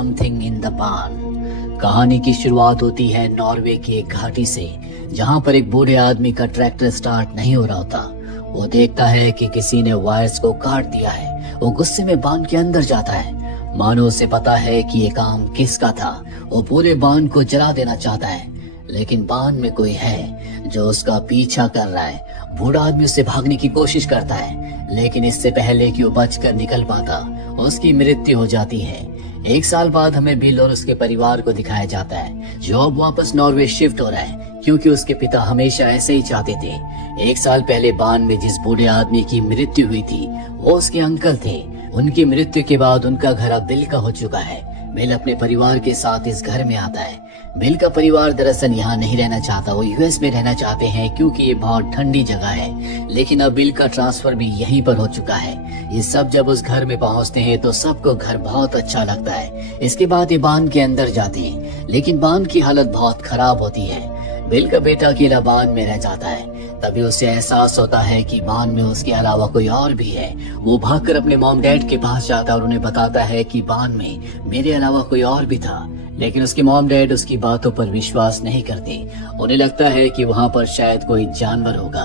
Something in the पान। कहानी की शुरुआत होती है नॉर्वे की एक घाटी से, जहां पर एक बूढ़े आदमी का ट्रैक्टर स्टार्ट नहीं हो रहा होता। वो देखता है कि किसी ने वायर्स को काट दिया है। वो गुस्से में बांध के अंदर जाता है, मानो उसे पता है कि ये काम किसका था। वो पूरे बांध को जला देना चाहता है, लेकिन बांध में कोई है जो उसका पीछा कर रहा है। बूढ़ा आदमी उससे भागने की कोशिश करता है, लेकिन इससे पहले कि वो बचकर निकल पाता, उसकी मृत्यु हो जाती है। 1 साल बाद हमें बिल और उसके परिवार को दिखाया जाता है, जो अब वापस नॉर्वे शिफ्ट हो रहा है, क्योंकि उसके पिता हमेशा ऐसे ही चाहते थे। 1 साल पहले बांध में जिस बूढ़े आदमी की मृत्यु हुई थी, वो उसके अंकल थे। उनकी मृत्यु के बाद उनका घर अब बिल का हो चुका है। बिल अपने परिवार के साथ इस घर में आता है। बिल का परिवार दरअसल यहाँ नहीं रहना चाहता, वो यूएस में रहना चाहते हैं, क्योंकि ये बहुत ठंडी जगह है। लेकिन अब बिल का ट्रांसफर भी यहीं पर हो चुका है। ये सब जब उस घर में पहुँचते हैं तो सबको घर बहुत अच्छा लगता है। इसके बाद ये बांध के अंदर जाते हैं, लेकिन बांध की हालत बहुत खराब होती है। बिल का बेटा अकेला बांध में रह जाता है। तभी उसे एहसास होता है कि बांध में उसके अलावा कोई और भी है। वो भागकर अपने मॉम डैड के पास जाता है और उन्हें बताता है कि बांध में मेरे अलावा कोई और भी था। लेकिन उसके मॉम डैड उसकी बातों पर विश्वास नहीं करते। उन्हें लगता है कि वहाँ पर शायद कोई जानवर होगा।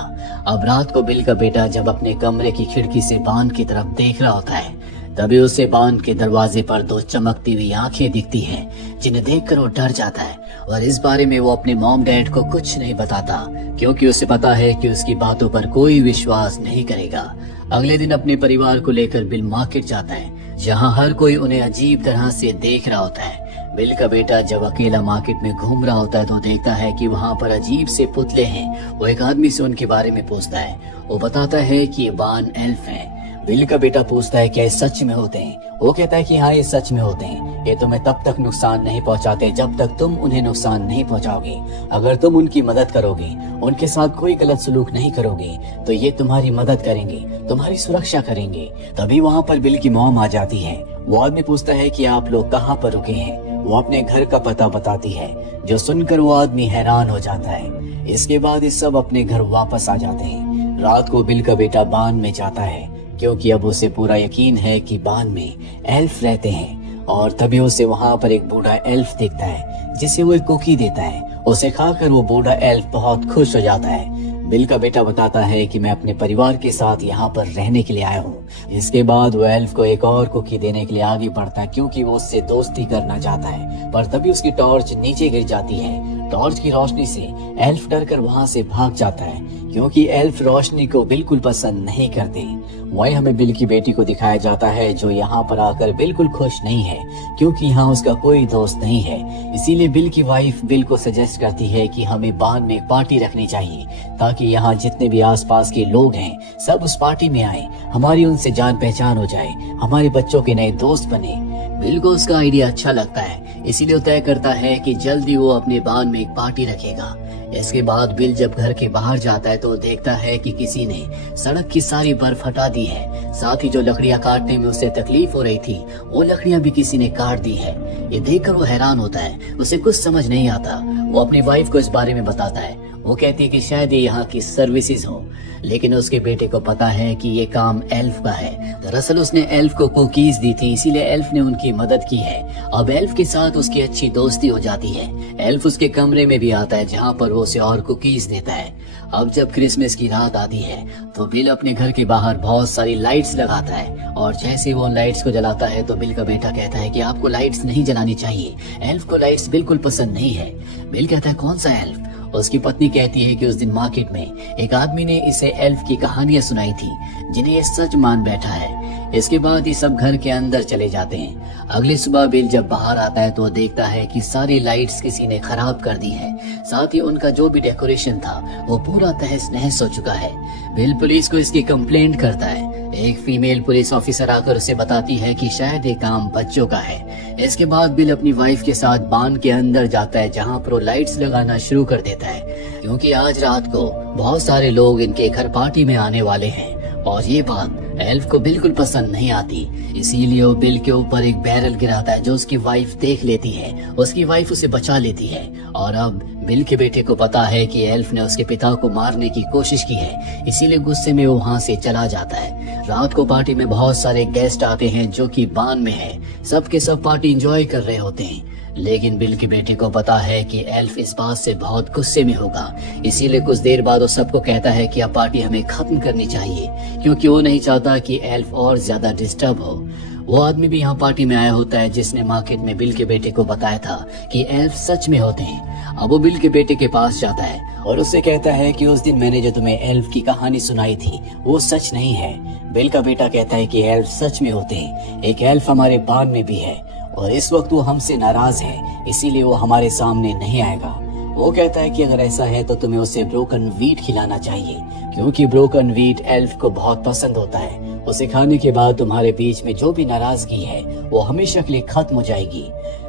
अब रात को बिल का बेटा जब अपने कमरे की खिड़की से बांध की तरफ देख रहा होता है, तभी उसे बांध के दरवाजे पर 2 चमकती हुई आंखें दिखती हैं, जिन्हें देखकर वो डर जाता है। और इस बारे में वो अपने मॉम डैड को कुछ नहीं बताता, क्योंकि उसे पता है कि उसकी बातों पर कोई विश्वास नहीं करेगा। अगले दिन अपने परिवार को लेकर बिल मार्केट जाता है, जहाँ हर कोई उन्हें अजीब तरह से देख रहा होता है। बिल का बेटा जब अकेला मार्केट में घूम रहा होता है तो देखता है कि वहाँ पर अजीब से पुतले हैं। वो एक आदमी से उनके बारे में पूछता है। वो बताता है कि ये बान एल्फ है। बिल का बेटा पूछता है क्या ये सच में होते हैं? वो कहता है कि हाँ, ये सच में होते हैं। ये तुम्हें तब तक नुकसान नहीं पहुंचाते जब तक तुम उन्हें नुकसान नहीं पहुंचाओगे। अगर तुम उनकी मदद करोगे, उनके साथ कोई गलत सलूक नहीं करोगे, तो ये तुम्हारी मदद करेंगे, तुम्हारी सुरक्षा करेंगे। तभी वहाँ पर बिल की मॉम आ जाती है। वो आदमी पूछता है कि आप लोग कहाँ पर रुके हैं। वो अपने घर का पता बताती है, जो सुनकर वो आदमी हैरान हो जाता है। इसके बाद ये सब अपने घर वापस आ जाते हैं। रात को बिल का बेटा बांध में जाता है, क्योंकि अब उसे पूरा यकीन है कि बांध में एल्फ रहते हैं। और तभी उसे वहाँ पर एक बूढ़ा एल्फ दिखता है, जिसे वो एक कुकी देता है। उसे खाकर वो बूढ़ा एल्फ बहुत खुश हो जाता है। बिल का बेटा बताता है कि मैं अपने परिवार के साथ यहाँ पर रहने के लिए आया हूँ। इसके बाद वो एल्फ को एक और कुकी देने के लिए आगे बढ़ता है, क्योंकि वो उससे दोस्ती करना चाहता है। पर तभी उसकी टॉर्च नीचे गिर जाती है। टॉर्च की रोशनी से एल्फ डरकर वहाँ से भाग जाता है, क्योंकि एल्फ रोशनी को बिल्कुल पसंद नहीं करते। वही हमें बिल की बेटी को दिखाया जाता है, जो यहाँ पर आकर बिल्कुल खुश नहीं है, क्योंकि यहाँ उसका कोई दोस्त नहीं है। इसीलिए बिल की वाइफ बिल को सजेस्ट करती है कि हमें बांध में एक पार्टी रखनी चाहिए, ताकि यहाँ जितने भी आसपास के लोग हैं सब उस पार्टी में आए, हमारी उनसे जान पहचान हो जाए, हमारे बच्चों के नए दोस्त बने। बिल को उसका आइडिया अच्छा लगता है, इसीलिए तय करता है कि जल्दी वो अपने बांध में एक पार्टी रखेगा। इसके बाद बिल जब घर के बाहर जाता है तो देखता है कि किसी ने सड़क की सारी बर्फ हटा दी है। साथ ही जो लकड़ियां काटने में उसे तकलीफ हो रही थी, वो लकड़ियां भी किसी ने काट दी है। ये देखकर वो हैरान होता है, उसे कुछ समझ नहीं आता। वो अपनी वाइफ को इस बारे में बताता है। वो कहती है कि शायद ये यहाँ की सर्विसेज हो, लेकिन उसके बेटे को पता है कि ये काम एल्फ का है। दरअसल उसने एल्फ को कुकीज दी थी, इसीलिए एल्फ ने उनकी मदद की है। अब एल्फ के साथ उसकी अच्छी दोस्ती हो जाती है। एल्फ उसके कमरे में भी आता है, जहाँ पर वो उसे और कुकीज देता है। अब जब क्रिसमस की रात आती है तो बिल अपने घर के बाहर बहुत सारी लाइट्स लगाता है, और जैसे वो लाइट्स को जलाता है तो बिल का बेटा कहता है कि आपको लाइट्स नहीं जलानी चाहिए, एल्फ को लाइट्स बिल्कुल पसंद नहीं है। बिल कहता है कौन सा एल्फ? उसकी पत्नी कहती है कि उस दिन मार्केट में एक आदमी ने इसे एल्फ की कहानियां सुनाई थी, जिन्हें ये सच मान बैठा है। इसके बाद ये सब घर के अंदर चले जाते हैं। अगली सुबह बिल जब बाहर आता है तो देखता है कि सारी लाइट्स किसी ने खराब कर दी है। साथ ही उनका जो भी डेकोरेशन था वो पूरा तहस नहस हो चुका है। बिल पुलिस को इसकी कंप्लेंट करता है। एक फीमेल पुलिस ऑफिसर आकर उसे बताती है कि शायद ये काम बच्चों का है। इसके बाद बिल अपनी वाइफ के साथ बांध के अंदर जाता है, जहाँ पर वो लाइट्स लगाना शुरू कर देता है, क्योंकि आज रात को बहुत सारे लोग इनके घर पार्टी में आने वाले हैं। और ये बात एल्फ को बिल्कुल पसंद नहीं आती, इसीलिए वो बिल के ऊपर एक बैरल गिराता है जो उसकी वाइफ देख लेती है। उसकी वाइफ उसे बचा लेती है और अब बिल के बेटे को पता है कि एल्फ ने उसके पिता को मारने की कोशिश की है, इसीलिए गुस्से में वो वहाँ से चला जाता है। रात को पार्टी में बहुत सारे गेस्ट आते हैं जो कि बान में है। सबके सब पार्टी एंजॉय कर रहे होते हैं, लेकिन बिल की बेटी को पता है कि एल्फ इस बात से बहुत गुस्से में होगा, इसीलिए कुछ देर बाद वो सबको कहता है कि अब पार्टी हमें खत्म करनी चाहिए, क्योंकि वो नहीं चाहता कि एल्फ और ज्यादा डिस्टर्ब हो। वो आदमी भी यहाँ पार्टी में आया होता है जिसने मार्केट में बिल के बेटे को बताया था कि एल्फ सच में होते हैं। अब वो बिल के बेटे के पास जाता है और उससे कहता है कि उस दिन मैंने जो तुम्हें एल्फ की कहानी सुनाई थी वो सच नहीं है। बिल का बेटा कहता है कि एल्फ सच में होते हैं, एक एल्फ हमारे बान में भी है और इस वक्त वो हमसे नाराज है, इसीलिए वो हमारे सामने नहीं आएगा। वो कहता है कि अगर ऐसा है तो तुम्हें उसे ब्रोकन वीट खिलाना चाहिए, क्योंकि ब्रोकन वीट एल्फ को बहुत पसंद होता है। उसे खाने के बाद तुम्हारे बीच में जो भी नाराजगी है वो हमेशा के लिए खत्म हो जाएगी।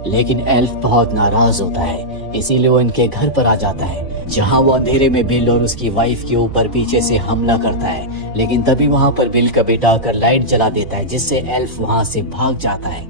लेकिन एल्फ बहुत नाराज होता है, इसीलिए वो इनके घर पर आ जाता है, जहाँ वो अंधेरे में बिल और उसकी वाइफ के ऊपर पीछे से हमला करता है। लेकिन तभी वहाँ पर बिल का बेटा आकर लाइट जला देता है, जिससे एल्फ वहाँ से भाग जाता है।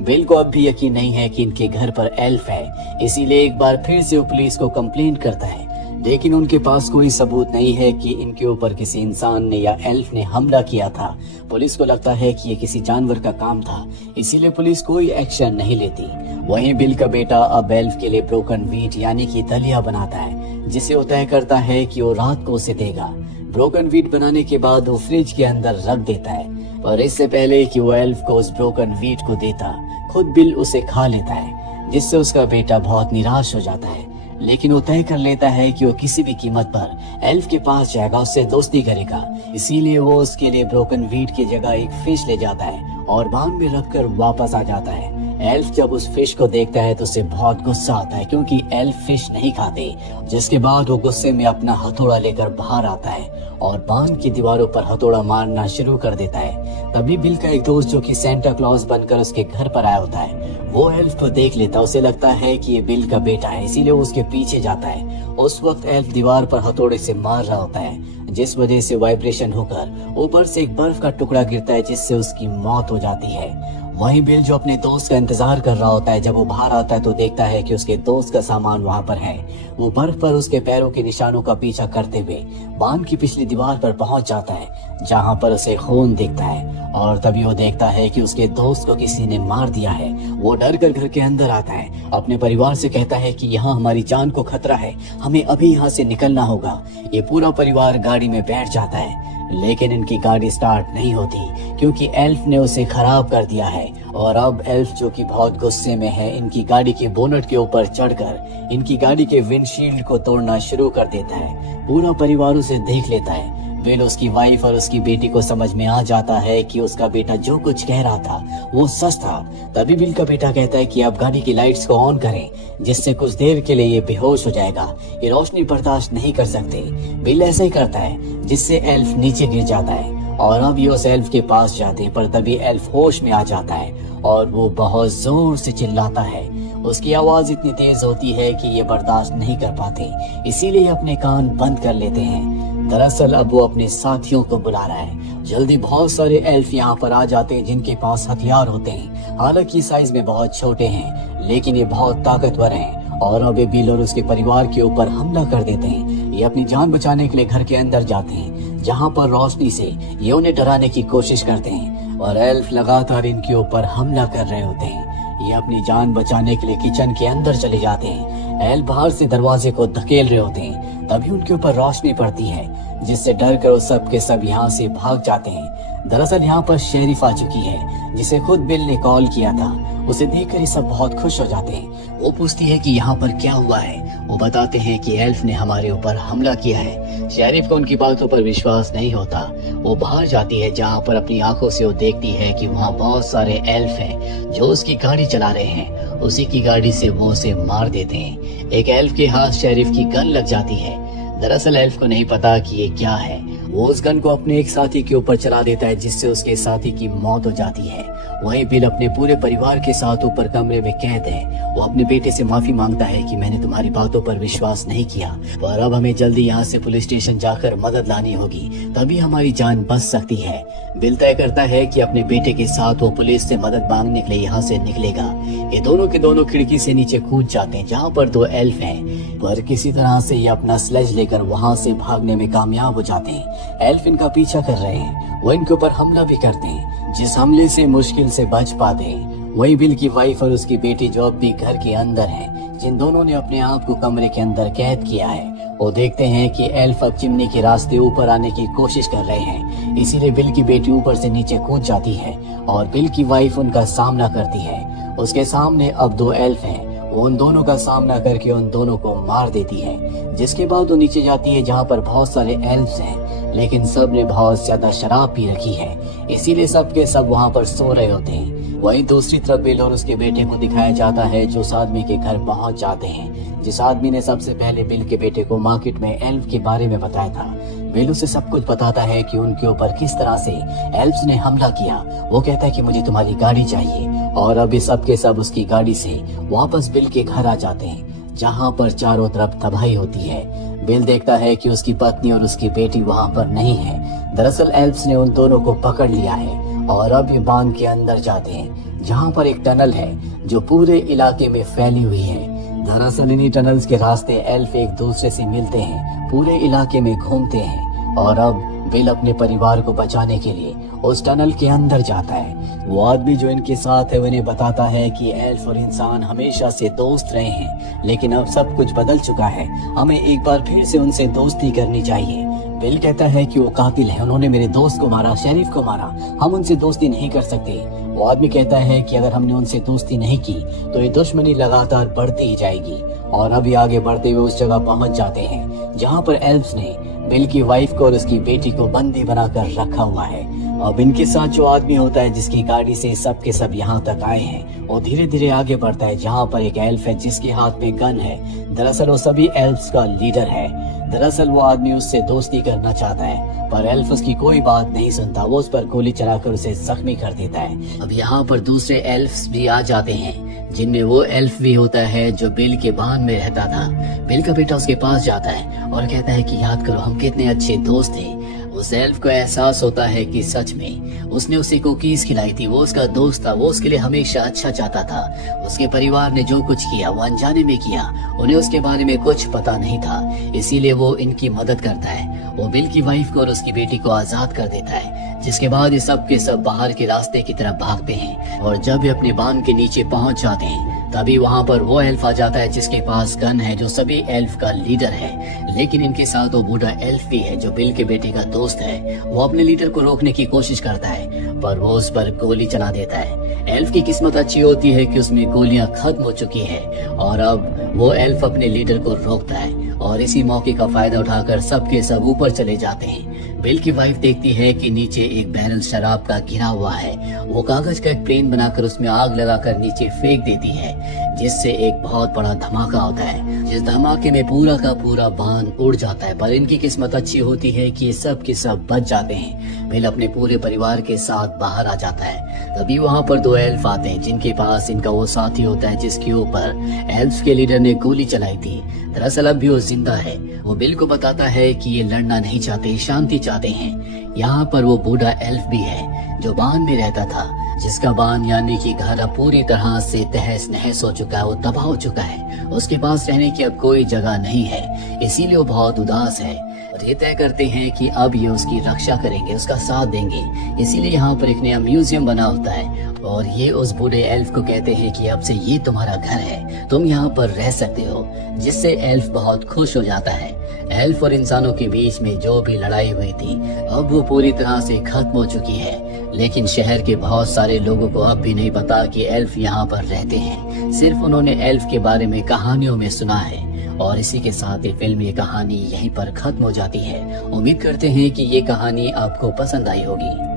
बिल को अब भी यकीन नहीं है कि इनके घर पर एल्फ है, इसीलिए एक बार फिर से वो पुलिस को कंप्लेंट करता है, लेकिन उनके पास कोई सबूत नहीं है कि इनके ऊपर किसी इंसान ने या एल्फ ने हमला किया था। पुलिस को लगता है कि ये किसी जानवर का काम था, इसीलिए पुलिस कोई एक्शन नहीं लेती। वहीं बिल का बेटा अब एल्फ के लिए ब्रोकन वीट यानी कि दलिया बनाता है, जिसे वो तय करता है कि वो रात को उसे देगा। ब्रोकन वीट बनाने के बाद वो फ्रिज के अंदर रख देता है, और इससे पहले कि वो एल्फ को उस ब्रोकन वीट को देता, खुद बिल उसे खा लेता है, जिससे उसका बेटा बहुत निराश हो जाता है। लेकिन वो तय कर लेता है कि वो किसी भी कीमत पर एल्फ के पास जाएगा, उससे दोस्ती करेगा। इसीलिए वो उसके लिए ब्रोकन वीट की जगह एक फिश ले जाता है और बांध में रखकर वापस आ जाता है। एल्फ जब उस फिश को देखता है तो उसे बहुत गुस्सा आता है, क्योंकि एल्फ फिश नहीं खाते। जिसके बाद वो गुस्से में अपना हथौड़ा लेकर बाहर आता है और बांध की दीवारों पर हथौड़ा मारना शुरू कर देता है। तभी बिल का एक दोस्त जो कि सेंटा क्लॉज बनकर उसके घर पर आया होता है, वो एल्फ को देख लेता। उसे लगता है कि ये बिल का बेटा है, इसीलिए वो उसके पीछे जाता है। उस वक्त एल्फ दीवार पर हथौड़े से मार रहा होता है, जिस वजह से वाइब्रेशन होकर ऊपर से एक बर्फ का टुकड़ा गिरता है, जिससे उसकी मौत हो जाती है। वहीं बिल जो अपने दोस्त का इंतजार कर रहा होता है, जब वो बाहर आता है तो देखता है कि उसके दोस्त का सामान वहाँ पर है। वो बर्फ पर उसके पैरों के निशानों का पीछा करते हुए बांध की पिछली दीवार पर पहुंच जाता है, जहाँ पर उसे खून दिखता है। और तभी वो देखता है कि उसके दोस्त को किसी ने मार दिया है। वो डर कर घर के अंदर आता है, अपने परिवार से कहता है कि यहाँ हमारी जान को खतरा है, हमें अभी यहाँ से निकलना होगा। ये पूरा परिवार गाड़ी में बैठ जाता है, लेकिन इनकी गाड़ी स्टार्ट नहीं होती, क्योंकि एल्फ ने उसे खराब कर दिया है। और अब एल्फ जो कि बहुत गुस्से में है, इनकी गाड़ी के बोनट के ऊपर चढ़कर इनकी गाड़ी के विंडशील्ड को तोड़ना शुरू कर देता है। पूरा परिवार उसे देख लेता है। बिल उसकी वाइफ और उसकी बेटी को समझ में आ जाता है कि उसका बेटा जो कुछ कह रहा था वो सच था। तभी बिल का बेटा कहता है कि आप गाड़ी की लाइट्स को ऑन करें, जिससे कुछ देर के लिए ये बेहोश हो जाएगा, ये रोशनी बर्दाश्त नहीं कर सकते। बिल ऐसा ही करता है, जिससे एल्फ नीचे गिर जाता है और अब ये उस एल्फ के पास जाते हैं, पर तभी एल्फ होश में आ जाता है और वो बहुत जोर से चिल्लाता है। उसकी आवाज इतनी तेज होती है कि ये बर्दाश्त नहीं कर पाते, इसीलिए अपने कान बंद कर लेते हैं। दरअसल अब वो अपने साथियों को बुला रहा है। जल्दी बहुत सारे एल्फ यहाँ पर आ जाते हैं, जिनके पास हथियार होते हैं। हालांकि साइज में बहुत छोटे हैं, लेकिन ये बहुत ताकतवर हैं और अब ये बिल और उसके परिवार के ऊपर हमला कर देते हैं। ये अपनी जान बचाने के लिए घर के अंदर जाते हैं, जहाँ पर रोशनी से ये उन्हें डराने की कोशिश करते हैं और एल्फ लगातार इनके ऊपर हमला कर रहे होते हैं। ये अपनी जान बचाने के लिए किचन के अंदर चले जाते हैं। एल्फ बाहर से दरवाजे को धकेल रहे होते हैं, तभी उनके ऊपर रोशनी पड़ती है, जिससे डर कर वो सब के सब यहाँ से भाग जाते हैं। दरअसल यहाँ पर शेरिफ आ चुकी है, जिसे खुद बिल ने कॉल किया था। उसे देखकर ये सब बहुत खुश हो जाते हैं। वो पूछती है कि यहाँ पर क्या हुआ है। वो बताते हैं कि एल्फ ने हमारे ऊपर हमला किया है। शेरिफ को उनकी बातों पर विश्वास नहीं होता। वो बाहर जाती है, जहाँ पर अपनी आंखों से वो देखती है कि वहाँ बहुत सारे एल्फ हैं जो उसकी गाड़ी चला रहे हैं। उसी की गाड़ी से वो उसे मार देते हैं। एक एल्फ के हाथ शेरिफ की गन लग जाती है। दरअसल एल्फ को नहीं पता कि ये क्या है। वो उस गन को अपने एक साथी के ऊपर चला देता है, जिससे उसके साथी की मौत हो जाती है। वहीं बिल अपने पूरे परिवार के साथ ऊपर कमरे में कैद है। वो अपने बेटे से माफी मांगता है कि मैंने तुम्हारी बातों पर विश्वास नहीं किया, पर अब हमें जल्दी यहाँ से पुलिस स्टेशन जाकर मदद लानी होगी, तभी हमारी जान बच सकती है। बिल तय करता है कि अपने बेटे के साथ वो पुलिस से मदद मांगने के लिए यहाँ से निकलेगा। ये दोनों के दोनों खिड़की से नीचे कूद जाते हैं, जहाँ पर 2 एल्फ हैं, पर किसी तरह से ये अपना स्लेज लेकर वहाँ से भागने में कामयाब हो जाते हैं। एल्फ इनका पीछा कर रहे हैं, वो इनके ऊपर हमला भी करते हैं, जिस हमले से मुश्किल से बच पाते हैं। वही बिल की वाइफ और उसकी बेटी जो अब भी घर के अंदर है, जिन दोनों ने अपने आप को कमरे के अंदर कैद किया है, वो देखते हैं कि एल्फ अब चिमनी के रास्ते ऊपर आने की कोशिश कर रहे हैं। इसीलिए बिल की बेटी ऊपर से नीचे कूद जाती है और बिल की वाइफ उनका सामना करती है। उसके सामने अब 2 एल्फ हैं, वो उन दोनों का सामना करके उन दोनों को मार देती है। जिसके बाद वो नीचे जाती है, जहाँ पर बहुत सारे एल्फ्स हैं, लेकिन सब ने बहुत ज्यादा शराब पी रखी है, इसीलिए सब के सब वहाँ पर सो रहे होते हैं। वहीं दूसरी तरफ बिल और उसके बेटे को दिखाया जाता है, जो उस आदमी के घर पहुंच जाते हैं, जिस आदमी ने सबसे पहले बिल के बेटे को मार्केट में एल्फ के बारे में बताया था। बिल उसे सब कुछ बताता है कि उनके ऊपर किस तरह से एल्फ्स ने हमला किया। वो कहता है कि मुझे तुम्हारी गाड़ी चाहिए, और अब ये सब के सब उसकी गाड़ी से वापस बिल के घर आ जाते हैं, जहाँ पर चारों तरफ तबाही होती है। बिल देखता है कि उसकी पत्नी और उसकी बेटी वहाँ पर नहीं है। दरअसल एल्फ्स ने उन दोनों को पकड़ लिया है और अब ये बांध के अंदर जाते हैं, जहाँ पर एक टनल है जो पूरे इलाके में फैली हुई है। दरअसल इन्हीं टनल्स के रास्ते एल्फ एक दूसरे से मिलते हैं, पूरे इलाके में घूमते हैं, और अब बिल अपने परिवार को बचाने के लिए उस टनल के अंदर जाता है। वो आदमी जो इनके साथ है वो इन्हें बताता है कि एल्फ और इंसान हमेशा से दोस्त रहे हैं, लेकिन अब सब कुछ बदल चुका है, हमें एक बार फिर से उनसे दोस्ती करनी चाहिए। बिल कहता है कि वो कातिल है, उन्होंने मेरे दोस्त को मारा, शेरिफ को मारा, हम उनसे दोस्ती नहीं कर सकते। वो आदमी कहता है कि अगर हमने उनसे दोस्ती नहीं की तो ये दुश्मनी लगातार बढ़ती ही जाएगी, और अभी आगे बढ़ते हुए उस जगह पहुंच जाते हैं जहां पर एल्फ्स ने बिल की वाइफ को और उसकी बेटी को बंदी बनाकर रखा हुआ है। अब इनके साथ जो आदमी होता है जिसकी गाड़ी से सब के सब यहाँ तक आए हैं, वो धीरे धीरे आगे बढ़ता है, जहाँ पर एक एल्फ है जिसके हाथ में गन है। दरअसल वो सभी एल्फ्स का लीडर है। दरअसल वो आदमी उससे दोस्ती करना चाहता है, पर एल्फ उसकी कोई बात नहीं सुनता, वो उस पर गोली चलाकर उसे जख्मी कर देता है। अब यहाँ पर दूसरे एल्फ्स भी आ जाते हैं, जिनमें वो एल्फ भी होता है जो बिल के बांध में रहता था। बिल का बेटा उसके पास जाता है और कहता है कि याद करो हम कितने अच्छे दोस्त थे। उस एल्फ को एहसास होता है कि सच में उसने उसे कुकीज खिलाई थी, वो उसका दोस्त था, वो उसके लिए हमेशा अच्छा चाहता था। उसके परिवार ने जो कुछ किया वो अनजाने में किया, उन्हें उसके बारे में कुछ पता नहीं था, इसीलिए वो इनकी मदद करता है। वो बिल की वाइफ को और उसकी बेटी को आजाद कर देता है, जिसके बाद ये सब के सब बाहर के रास्ते की तरफ भागते हैं, और जब ये अपने बांध के नीचे पहुंच जाते हैं तभी वहाँ पर वो एल्फ आ जाता है जिसके पास गन है, जो सभी एल्फ का लीडर है। लेकिन इनके साथ वो बूढ़ा एल्फ भी है जो बिल के बेटे का दोस्त है। वो अपने लीडर को रोकने की कोशिश करता है, पर वो उस पर गोली चला देता है। एल्फ की किस्मत अच्छी होती है कि उसमें गोलियां खत्म हो चुकी है, और अब वो एल्फ अपने लीडर को रोकता है, और इसी मौके का फायदा उठाकर सबके सब ऊपर चले जाते हैं। बिल की वाइफ देखती है कि नीचे एक बैरल शराब का गिरा हुआ है। वो कागज का एक प्लेन बनाकर उसमें आग लगाकर नीचे फेंक देती है, जिससे एक बहुत बड़ा धमाका होता है, जिस धमाके में पूरा का पूरा बांध उड़ जाता है। पर इनकी किस्मत अच्छी होती है कि ये सब के सब बच जाते हैं। बिल अपने पूरे परिवार के साथ बाहर आ जाता है। तभी वहाँ पर 2 एल्फ आते हैं जिनके पास इनका वो साथी होता है जिसके ऊपर एल्फ्स के लीडर ने गोली चलाई थी। दरअसल अब भी वो जिंदा है। वो बिल को बताता है कि ये लड़ना नहीं चाहते, शांति चाहते हैं। यहाँ पर वो बूढ़ा एल्फ भी है जो बांध में रहता था, जिसका बांध यानी कि घर अब पूरी तरह से तहस नहस हो चुका है, वो तबाह हो चुका है। उसके पास रहने की अब कोई जगह नहीं है, इसीलिए वो बहुत उदास है। और ये तय करते हैं कि अब ये उसकी रक्षा करेंगे, उसका साथ देंगे। इसीलिए यहाँ पर एक नया म्यूजियम बना होता है, और ये उस बूढ़े एल्फ को कहते हैं कि अब से ये तुम्हारा घर है, तुम यहाँ पर रह सकते हो, जिससे एल्फ बहुत खुश हो जाता है। एल्फ और इंसानों के बीच में जो भी लड़ाई हुई थी अब वो पूरी तरह से खत्म हो चुकी है। लेकिन शहर के बहुत सारे लोगों को अब भी नहीं पता कि एल्फ यहाँ पर रहते हैं, सिर्फ उन्होंने एल्फ के बारे में कहानियों में सुना है। और इसी के साथ ये फिल्म, ये कहानी यहीं पर खत्म हो जाती है। उम्मीद करते हैं कि ये कहानी आपको पसंद आई होगी।